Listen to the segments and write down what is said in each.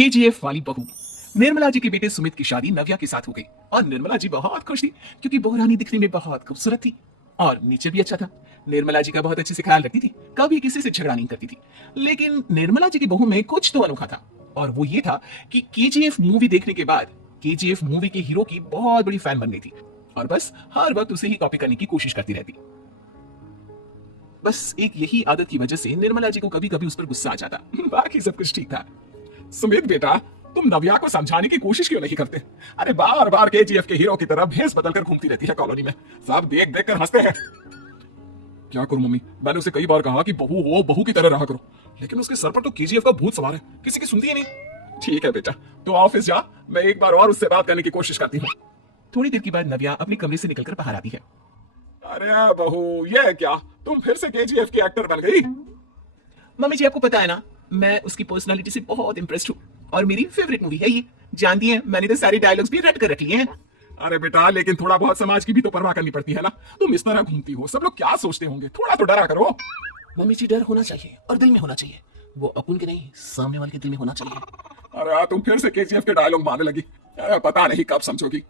KGF वाली बहू। निर्मला जी के बेटे सुमित की शादी नव्या के साथ हो गई और निर्मला जी बहुत खुश थी क्योंकि बहू रानी दिखने में बहुत खूबसूरत थी और नीचे भी अच्छा था। निर्मला जी का बहुत अच्छे से ख्याल रखती थी, कभी किसी से झगड़ा नहीं करती थी। लेकिन निर्मला जी की बहू में कुछ तो अनोखा था और वो ये था कि केजीएफ मूवी देखने के बाद केजीएफ मूवी के हीरो की बहुत बड़ी फैन बन गई थी और बस हर वक्त उसे ही कॉपी करने की कोशिश करती रहती। बस एक यही आदत की वजह से निर्मला जी को कभी कभी उस पर गुस्सा आ जाता, बाकी सब कुछ ठीक था। सुमित बेटा, तुम नव्या को समझाने की कोशिश क्यों नहीं करते? अरे बार बार केजीएफ के हीरो की तरह भेस बदलकर घूमती रहती है कॉलोनी में, सब देख देख कर हंसते हैं। क्या करूं मम्मी, मैंने उसे कई बार कहा कि बहू हो, बहू की तरह रहा करो, लेकिन उसके सर पर तो केजीएफ का भूत सवार है, किसी की सुनती ही नहीं। ठीक है बेटा, तो ऑफिस जा, मैं एक बार और उससे बात करने की कोशिश करती हूँ। थोड़ी देर के बाद नव्या अपने कमरे से निकलकर बाहर आती है। अरे बहू, ये क्या, तुम फिर से केजीएफ की एक्टर बन गई? मम्मी जी, आपको पता है ना, मैं उसकी पर्सनालिटी से बहुत इंप्रेस्ड हूँ और मेरी फेवरेट मूवी है ये। जानती हैं, मैंने तो सारे डायलॉग्स भी रट कर रख लिए हैं। अरे बेटा, लेकिन थोड़ा बहुत समाज की भी तो परवाह करनी पड़ती है ना। तुम इस तरह घूमती हो, सब लोग क्या सोचते होंगे, थोड़ा तो डरा करो। मम्मी जी, डर होना चाहिए और दिल में होना चाहिए, वो अपन के नहीं सामने वाले के दिल में होना चाहिए। अरे तुम फिर से केजीएफ के डायलॉग मारने लगी, पता नहीं कब समझोगी।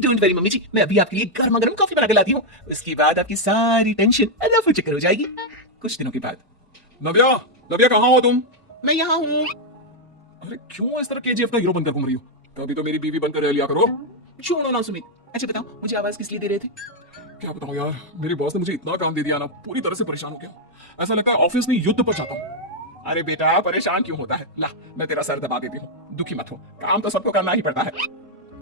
डोंट वरी मम्मी जी, मैं अभी आपके लिए गर्मा गर्म कॉफी बना के लाती हूँ, उसके बाद आपकी सारी टेंशन अल्लाह चक्कर हो जाएगी कुछ दिनों के बाद। नव्या, नव्या कहाँ हो तुम? मैं यहाँ हूँ। अरे क्यों इस तरह केजीएफ का हीरो बनकर घूम रही हो? कभी तो मेरी बीवी बनकर रह लिया करो। छोड़ो ना सुमित। अच्छा बताओ, मुझे आवाज किस लिए दे रहे थे? क्या बताऊं यार, मेरी बॉस ने मुझे इतना काम दे दिया ना, पूरी तरह से परेशान हो गया। ऐसा लगता है ऑफिस में युद्ध पर जाता हूँ। अरे बेटा, परेशान क्यों होता है, ला मैं तेरा सर दबा देती हूँ, दुखी मत हो, काम तो सबको करना ही पड़ता है।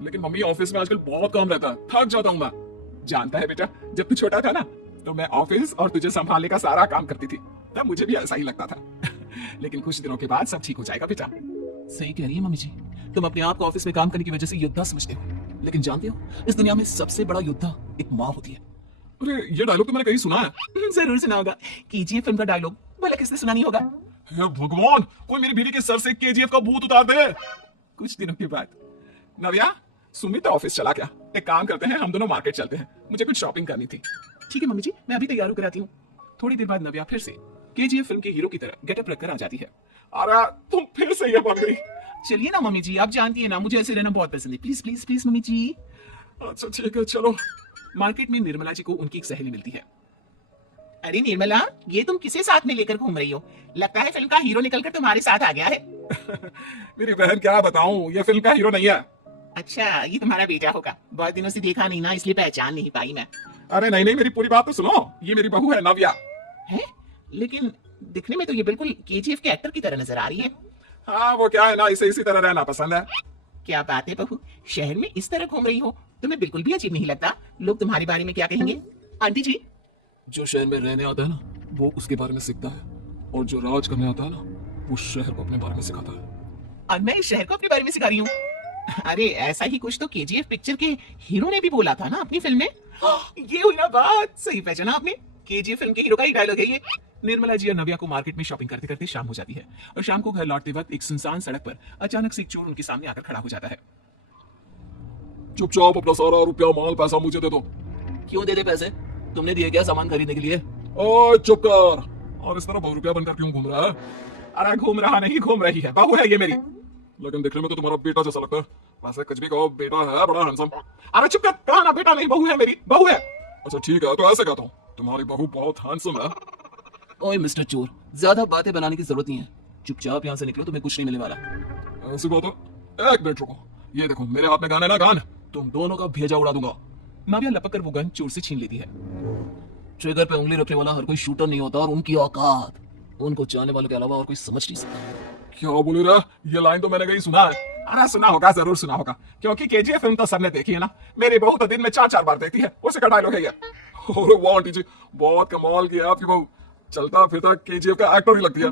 लेकिन मम्मी, ऑफिस में आजकल बहुत काम रहता है, थक जाता हूँ मैं। जानता है बेटा, जब तू छोटा था ना, तो मैं ऑफिस और तुझे संभालने का सारा काम करती थी, तब मुझे भी ऐसा ही लगता था। लेकिन कुछ दिनों के बाद सब ठीक हो जाएगा बेटा। सही कह रही है मम्मी जी, तुम अपने आप को ऑफिस में काम करने की वजह से योद्धा समझते हो, लेकिन जानते हो इस दुनिया में सबसे बड़ा योद्धा एक माँ होती है। अरे ये डायलॉग तो मैंने कहीं सुना है। जरूर सुना होगा, केजीएफ फिल्म का डायलॉग, भला किसने सुना नहीं होगा। हे भगवान, कोई मेरी बीवी के सर से केजीएफ का भूत उतार दे। कुछ दिनों के बाद। नव्या, सुमित ऑफिस चला गया, एक काम करते हैं, हम दोनों मार्केट चलते हैं, मुझे कुछ शॉपिंग करनी थी। ठीक है मम्मी जी, मैं अभी तैयार होकर आती हूँ। थोड़ी देर बाद नव्या फिर से केजीएफ फिल्म के हीरो की तरह गेटअप रखकर आ जाती है। अरे तुम फिर से ये बन गई। चलिए ना मम्मी जी, आप जानती है ना मुझे ऐसे रहना बहुत पसंद है, प्लीज प्लीज प्लीज मम्मी जी। अच्छा ठीक है, चलो। मार्केट में निर्मला जी को उनकी एक सहेली मिलती है। अरे निर्मला, ये तुम किसे साथ में लेकर घूम रही हो? लगता है फिल्म का हीरो निकलकर तुम्हारे साथ आ गया है। मेरी बहन, क्या बताऊं, ये फिल्म का हीरो नहीं है। अच्छा, ये तुम्हारा बेटा होगा, बहुत दिनों से देखा नहीं ना, इसलिए पहचान नहीं पाई मैं। अरे नहीं नहीं, मेरी पूरी बात तो सुनो, ये मेरी बहू है नव्या। है? लेकिन दिखने में तो ये बिल्कुल केजीएफ के एक्टर की तरह नजर आ रही है। हाँ, वो क्या है ना, इसे इसी तरह रहना पसंद है। क्या बात है बहू, शहर में इस तरह घूम रही हो, तुम्हें बिल्कुल भी अजीब नहीं लगता? लोग तुम्हारे बारे में क्या कहेंगे? आंटी जी, जो शहर में रहने आता है ना, वो उसके बारे में सीखता है, और जो राज करने आता है ना, वो शहर को अपने बारे में सिखाता है। और मैं इस शहर को अपने बारे में सिखा रही हूँ? अरे ऐसा ही कुछ तो केजीएफ पिक्चर के हीरो ने भी बोला था ना अपनी फिल्म में। ये हुई ना बात, सही पहचाना आपने, केजीएफ फिल्म के हीरो का ही डायलॉग है ये। निर्मला जी और नव्या को मार्केट में शॉपिंग करते करते शाम हो जाती है और शाम को घर लौटते वक्त एक सुनसान सड़क पर अचानक से एक चोर उनके सामने आकर खड़ा हो जाता है। चुपचाप अपना सारा रुपया, माल, पैसा मुझे दे दो। क्यों दे दे पैसे? तुमने दिए क्या सामान खरीदने के लिए? ओए चुप कर, और इस तरह बहु रुपया बनकर क्यों घूम रहा है? अरे घूम रहा नहीं, घूम रही है, बहू है ये मेरी। लेकिन देखने में तो तुम्हारा बेटा जैसा लगता है। वैसे कुछ भी कहो, बेटा है बड़ा हैंडसम। अरे चुप कर, कहा ना बेटा नहीं, बहू है मेरी, बहू है। अच्छा ठीक है, तो ऐसे कहता हूँ, तुम्हारी बहू बहुत हैंडसम है। ओए मिस्टर चोर, ज्यादा बातें बनाने की जरूरत नहीं है, चुपचाप यहाँ से निकलो, तुम्हें कुछ नहीं मिलने वाला। ऐसी बात है, एक मिनट रुको, ये देखो मेरे हाथ में गन है ना, गन, तुम दोनों का भेजा उड़ा दूंगा। नव्या लपक कर वो गन चोर से छीन लेती है। ट्रिगर पे उंगली रखने वाला हर कोई शूटर नहीं होता, और उनकी औकात उनको चाहने वालों के अलावा और कोई समझ नहीं सकता। क्या बोल रहा? ये लाइन तो मैंने कहीं सुना है। अरे सुना होगा, जरूर सुना होगा, क्योंकि केजीएफ फिल्म तो सबने देखी है ना, मेरी बहू तो दिन में 4-4 बार देखती है, उसी का डायलॉग है ये। अरे वाह आंटी जी, बहुत कमाल की है आपकी बहू, चलता फिरता केजीएफ का एक्टर ही लगती है।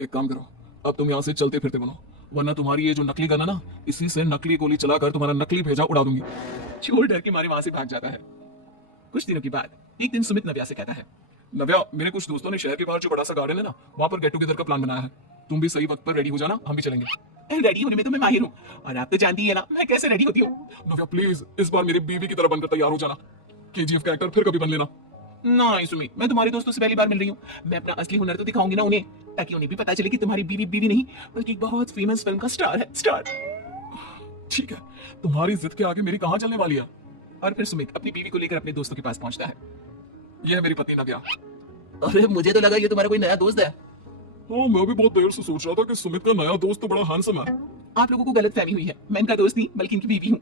एक काम करो, अब तुम यहाँ से चलते फिरते बनो, वरना तुम्हारी ये जो नकली गन है ना, इसी से नकली गोली चलाकर तुम्हारा नकली भेजा उड़ा दूंगी। चोर डर के मारे वहां से भाग जाता है। कुछ दिनों के बाद एक दिन सुमित नव्या से कहता है, नव्या, मेरे कुछ दोस्तों ने शहर के बाहर जो बड़ा सा गार्डन है ना, वहां पर गेट टुगेदर का प्लान बनाया है, तुम भी सही वक्त पर रेडी हो जाना, हम भी चलेंगे। रेडी होने में तो मैं माहिर हूँ, और आप तो जानती है ना मैं कैसे रेडी होती हूँ। नव्या प्लीज, इस बार मेरी बीवी की तरह बनकर तैयार हो जाना, केजीएफ का एक्टर फिर कभी बन लेना। नहीं सुमित, मैं तुम्हारे दोस्तों से पहली बार मिल रही हूँ। मैं अपना असली हुनर तो दिखाऊंगी ना उन्हें, ताकि उन्हें भी पता चले कि तुम्हारी बीवी बीवी नहीं बल्कि एक बहुत फेमस फिल्म का स्टार है, स्टार। ठीक है, तुम्हारी जिद के आगे मेरी कहाँ चलने वाली है। और फिर सुमित अपनी बीवी को लेकर अपने दोस्तों के पास पहुंचता है। ये है मेरी पत्नी नव्या। अरे मुझे तो लगा ये तुम्हारा कोई नया दोस्त है। हाँ, मैं भी बहुत देर से सोच रहा था कि सुमित का नया दोस्त तो बड़ा हैंडसम है। आप लोगों को गलत फहमी हुई है, मैं इनका दोस्त नहीं बल्कि इनकी बीवी हूँ।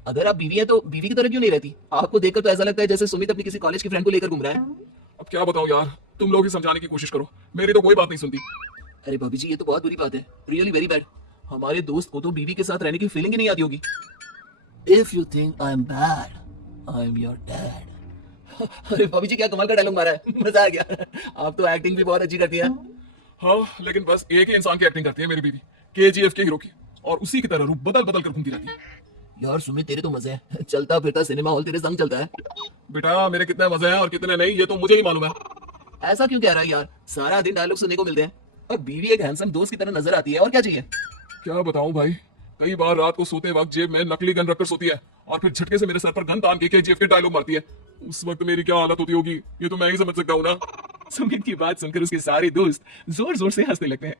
अगर आप बीवी है तो बीवी की तरह क्यों नहीं रहती? आपको देखकर तो ऐसा लगता है जैसे सुमित अपनी किसी कॉलेज की फ्रेंड को लेकर घूम रहा है। अब क्या बताऊं यार, तुम लोग ही समझाने की कोशिश करो, मेरी तो कोई बात नहीं सुनती। अरे भाभी जी, ये तो बहुत बुरी बात है, रियली वेरी बैड। हमारे दोस्त को तो बीवी के साथ रहने की फीलिंग ही नहीं आती होगी। If you think I am bad, I am your dad. अरे भाभी जी, क्या कमाल का डायलॉग मारा है, मजा आ गया। आप तो एक्टिंग भी बहुत अच्छी करती है। हाँ, लेकिन बस एक ही इंसान की एक्टिंग करती है मेरी बीवी, केजीएफ के हीरो की, और उसी की तरह रूप बदल बदल कर घूमती रहती है। यार सुमित, तेरे तो मजे हैं, चलता फिरता सिनेमा हॉल तेरे संग चलता है। बेटा, मेरे कितने मजे हैं और कितने नहीं ये तो मुझे ही मालूम है। ऐसा क्यों कह रहा है यार? सारा दिन डायलॉग सुनने को मिलते हैं और बीवी एक हैंडसम दोस्त की तरह नजर आती है, और क्या चाहिए? क्या बताऊं भाई, कई बार रात को सोते वक्त जेब में नकली गन रखकर सोती है और फिर झटके से मेरे सर पर गन तान के केजीएफ के डायलॉग मारती है। उस वक्त मेरी क्या हालत होती होगी ये तो मैं ही समझ सकता हूँ ना। सुमित की बात सुनकर उसके सारे दोस्त जोर जोर से हंसने लगते हैं।